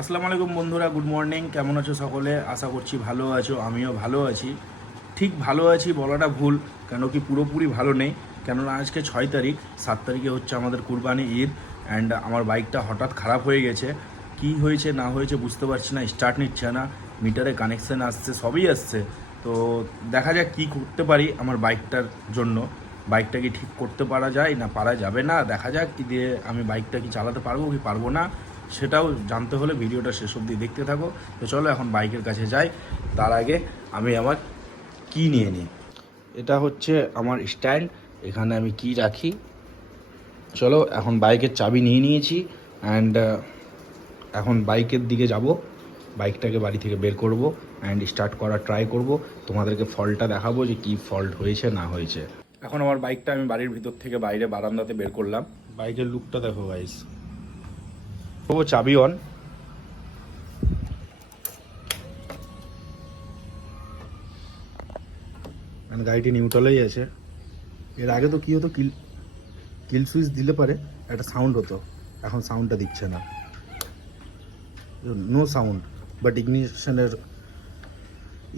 আসসালামু আলাইকুম বন্ধুরা, গুড মর্নিং। কেমন আছো সকলে? আশা করছি ভালো আছো, আমিও ভালো আছি। ঠিক ভালো আছি বলাটা ভুল, কেন কি পুরোপুরি ভালো নেই। কেননা আজকে 6 তারিখ, 7 তারিখে হচ্ছে আমাদের কুরবানি ঈদ। অ্যান্ড আমার বাইকটা হঠাৎ খারাপ হয়ে গেছে। কি হয়েছে না হয়েছে বুঝতে পারছি না, স্টার্ট নিচ্ছে না, মিটারে কানেকশান আসছে, সবই আসছে। তো দেখা যাক কী করতে পারি আমার বাইকটার জন্য। বাইকটা কি ঠিক করতে পারা যায় না পারা যাবে না, দেখা যাক কি দিয়ে আমি বাইকটা কি চালাতে পারবো কি পারবো না, সেটাও জানতে হলে ভিডিওটা শেষ অবধি দেখতে থাকো। তো চলো এখন বাইকের কাছে যাই। তার আগে আমি আমার কি নিয়ে নিই। এটা হচ্ছে আমার স্ট্যান্ড, এখানে আমি কি রাখি। চলো এখন বাইকের চাবি নিয়ে নিয়েছি। অ্যান্ড এখন বাইকের দিকে যাব, বাইকটাকে বাড়ি থেকে বের করব অ্যান্ড স্টার্ট করার ট্রাই করব। তোমাদেরকে ফল্টটা দেখাবো যে কী ফল্ট হয়েছে না হয়েছে। এখন আমার বাইকটা আমি বাড়ির ভিতর থেকে বাইরে বারান্দাতে বের করলাম। বাইকের লুকটা দেখো গাইস। ও চাবি অন। গাড়িটি নিউট্রালেই আছে। এর আগে তো কী হতো, কিল কিল সুইচ দিলে পারে একটা সাউন্ড হতো, এখন সাউন্ডটা দিচ্ছে না, নো সাউন্ড। বাট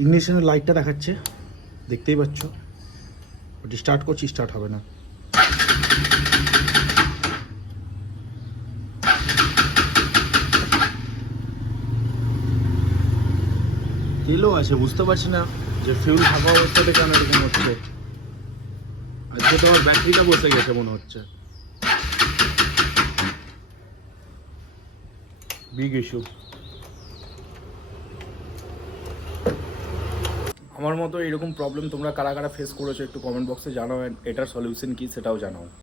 ইগনিশনের লাইটটা দেখাচ্ছে, দেখতেই পাচ্ছ। বাট স্টার্ট করছি, স্টার্ট হবে না। তেলও আছে, বুঝতে পারছি না যে ফিউল থাকা অবস্থাতে কেন এরকম হচ্ছে। আজকে তো আমার ব্যাটারিটা বসে গেছে মনে হচ্ছে, বিগ ইস্যু। আমার মতো এরকম প্রবলেম তোমরা কারা কারা ফেস করেছো একটু কমেন্ট বক্সে জানাও, এটার সলিউশন কী সেটাও জানাও।